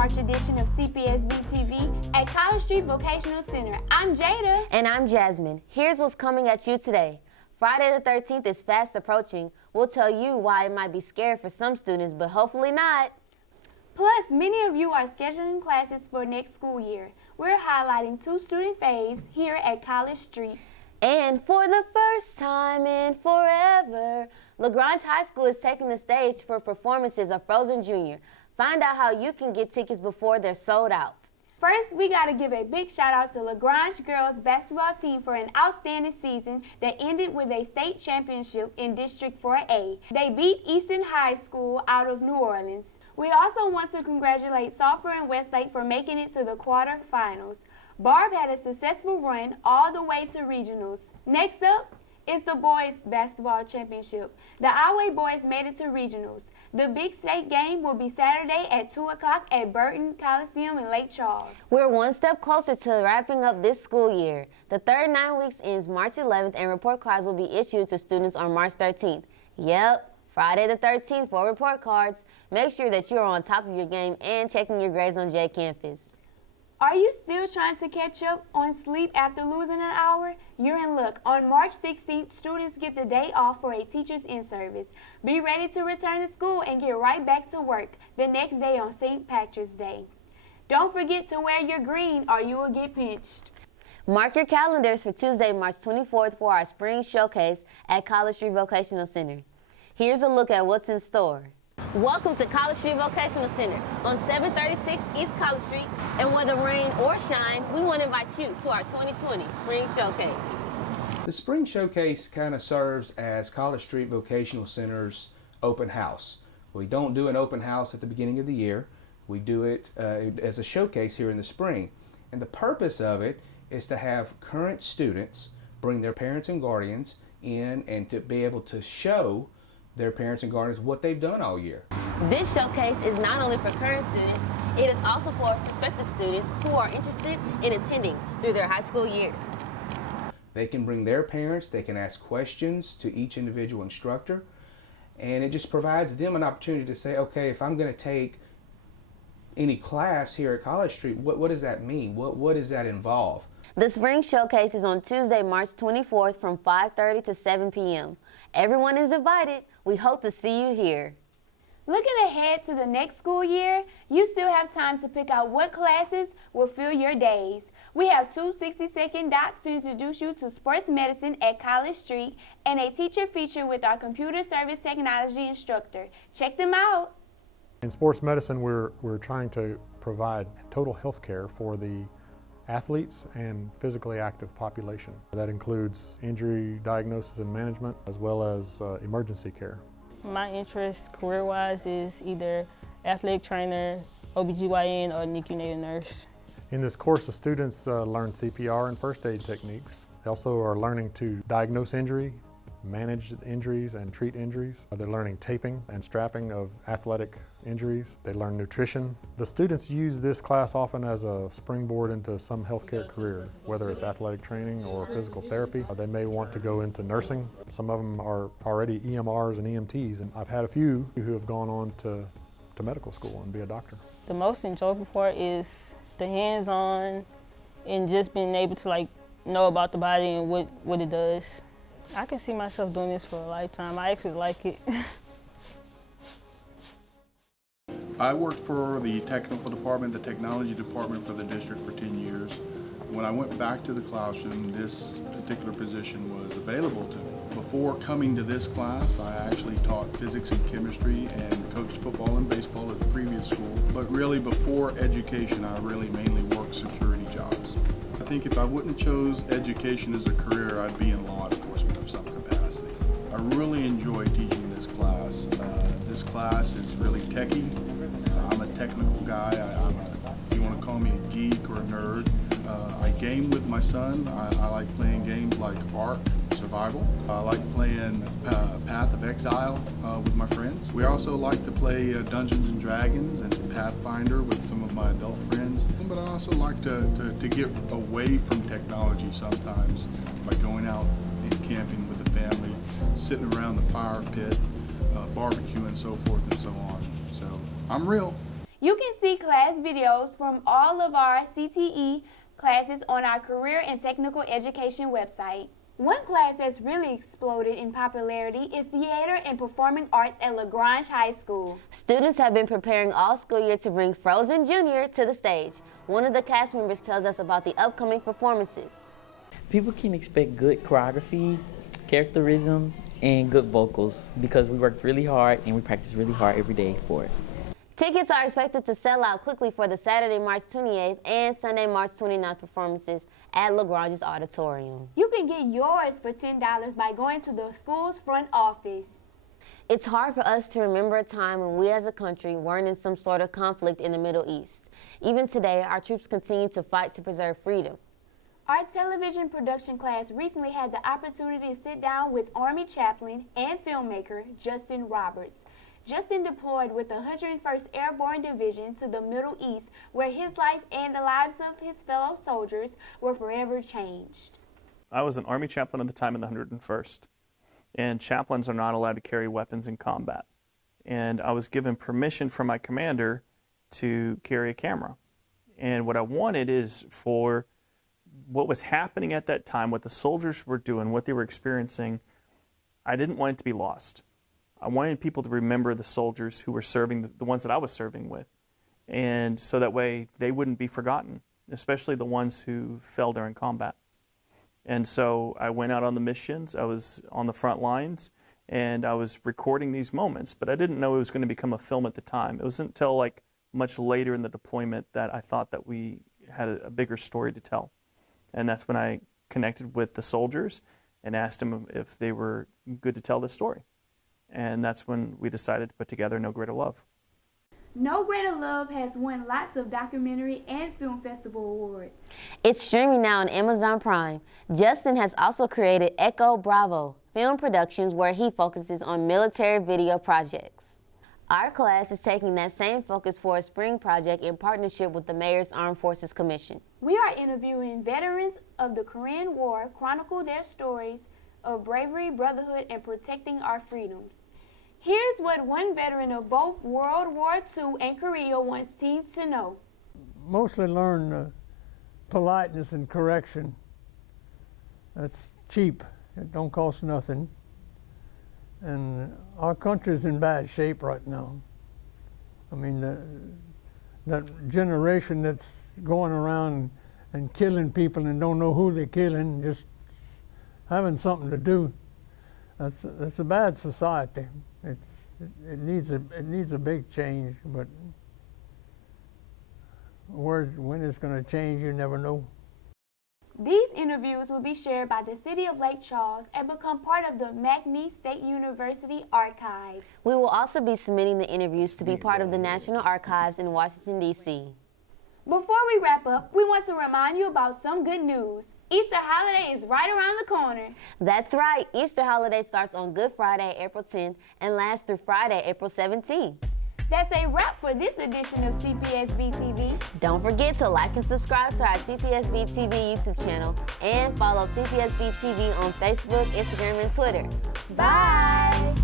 March edition of CPSB-TV at College Street Vocational Center. I'm Jada. And I'm Jasmine. Here's what's coming at you today. Friday the 13th is fast approaching. We'll tell you why it might be scary for some students, but hopefully not. Plus, many of you are scheduling classes for next school year. We're highlighting 2 student faves here at College Street. And for the first time in forever, LaGrange High School is taking the stage for performances of Frozen Jr. Find out how you can get tickets before they're sold out. First, we got to give a big shout out to LaGrange girls basketball team for an outstanding season that ended with a state championship in District 4A. They beat Easton High School out of New Orleans. We also want to congratulate Sulphur and Westlake for making it to the quarterfinals. Barb had a successful run all the way to regionals. Next up is the boys basketball championship. The Iowa boys made it to regionals. The big state game will be Saturday at 2 o'clock at Burton Coliseum in Lake Charles. We're one step closer to wrapping up this school year. The third 9 weeks ends March 11th, and report cards will be issued to students on March 13th. Yep, Friday the 13th for report cards. Make sure that you're on top of your game and checking your grades on J Campus. Are you still trying to catch up on sleep after losing an hour? You're in luck. On March 16th, students get the day off for a teacher's in-service. Be ready to return to school and get right back to work the next day on St. Patrick's Day. Don't forget to wear your green or you will get pinched. Mark your calendars for Tuesday, March 24th for our spring showcase at College Street Vocational Center. Here's a look at what's in store. Welcome to College Street Vocational Center on 736 East College Street. And whether rain or shine, we want to invite you to our 2020 Spring Showcase. The Spring Showcase kind of serves as College Street Vocational Center's open house. We don't do an open house at the beginning of the year. We do it as a showcase here in the spring. And the purpose of it is to have current students bring their parents and guardians in and to be able to show their parents and guardians what they've done all year. This showcase is not only for current students, it is also for prospective students who are interested in attending through their high school years. They can bring their parents, they can ask questions to each individual instructor, and it just provides them an opportunity to say, okay, if I'm going to take any class here at College Street, what does that mean? What does that involve? The Spring Showcase is on Tuesday, March 24th from 5:30 to 7 p.m. Everyone is invited. We hope to see you here. Looking ahead to the next school year, you still have time to pick out what classes will fill your days. We have 2 60-second docs to introduce you to sports medicine at College Street and a teacher feature with our computer service technology instructor. Check them out. In sports medicine, we're trying to provide total health care for the athletes and physically active population. That includes injury diagnosis and management as well as emergency care. My interest career-wise is either athletic trainer, OBGYN, or NICU natal nurse. In this course, the students learn CPR and first aid techniques. They also are learning to diagnose injury, manage injuries and treat injuries. They're learning taping and strapping of athletic injuries. They learn nutrition. The students use this class often as a springboard into some healthcare career, whether it's athletic training or physical therapy. They may want to go into nursing. Some of them are already EMRs and EMTs, and I've had a few who have gone on to medical school and be a doctor. The most enjoyable part is the hands-on and just being able to know about the body and what it does. I can see myself doing this for a lifetime. I actually like it. I worked for the technical department, the technology department for the district for 10 years. When I went back to the classroom, this particular position was available to me. Before coming to this class, I actually taught physics and chemistry and coached football and baseball at the previous school. But really before education, I really mainly worked security jobs. I think if I wouldn't have chose education as a career, I'd be in law enforcement of some capacity. I really enjoy teaching this class. This class is really techie. I'm a technical guy. If you want to call me a geek or a nerd. I game with my son. I like playing games like Ark, Survival. I like playing Path of Exile with my friends. We also like to play Dungeons and Dragons and Pathfinder with some of my adult friends. But I also like to get away from technology sometimes by going out and camping with the family, sitting around the fire pit, barbecue and so forth and so on. So I'm real. You can see class videos from all of our CTE classes on our Career and Technical Education website. One class that's really exploded in popularity is Theater and Performing Arts at LaGrange High School. Students have been preparing all school year to bring Frozen Jr. to the stage. One of the cast members tells us about the upcoming performances. People can expect good choreography, characterism, and good vocals because we worked really hard and we practiced really hard every day for it. Tickets are expected to sell out quickly for the Saturday, March 28th and Sunday, March 29th performances at LaGrange's auditorium. You can get yours for $10 by going to the school's front office. It's hard for us to remember a time when we as a country weren't in some sort of conflict in the Middle East. Even today, our troops continue to fight to preserve freedom. Our television production class recently had the opportunity to sit down with Army chaplain and filmmaker Justin Roberts. Justin deployed with the 101st Airborne Division to the Middle East, where his life and the lives of his fellow soldiers were forever changed. I was an Army chaplain at the time in the 101st, and chaplains are not allowed to carry weapons in combat. And I was given permission from my commander to carry a camera. And what I wanted is for what was happening at that time, what the soldiers were doing, what they were experiencing, I didn't want it to be lost. I wanted people to remember the soldiers who were serving, the ones that I was serving with. And so that way they wouldn't be forgotten, especially the ones who fell during combat. And so I went out on the missions, I was on the front lines, and I was recording these moments, but I didn't know it was going to become a film at the time. It wasn't until like much later in the deployment that I thought that we had a bigger story to tell. And that's when I connected with the soldiers and asked them if they were good to tell the story. And that's when we decided to put together No Greater Love. No Greater Love has won lots of documentary and film festival awards. It's streaming now on Amazon Prime. Justin has also created Echo Bravo Film Productions, where he focuses on military video projects. Our class is taking that same focus for a spring project in partnership with the Mayor's Armed Forces Commission. We are interviewing veterans of the Korean War, chronicle their stories of bravery, brotherhood, and protecting our freedoms. Here's what one veteran of both World War II and Korea wants teens to know. Mostly learn politeness and correction. That's cheap. It don't cost nothing. And our country's in bad shape right now. I mean, that generation that's going around and killing people and don't know who they're killing, just having something to do. That's a bad society. It needs a big change, but when it's going to change, you never know. These interviews will be shared by the City of Lake Charles and become part of the McNeese State University Archives. We will also be submitting the interviews to be part of the National Archives in Washington, D.C. Before we wrap up, we want to remind you about some good news. Easter holiday is right around the corner. That's right. Easter holiday starts on Good Friday, April 10th, and lasts through Friday, April 17th. That's a wrap for this edition of CPSB-TV. Don't forget to like and subscribe to our CPSB-TV YouTube channel and follow CPSB-TV on Facebook, Instagram, and Twitter. Bye.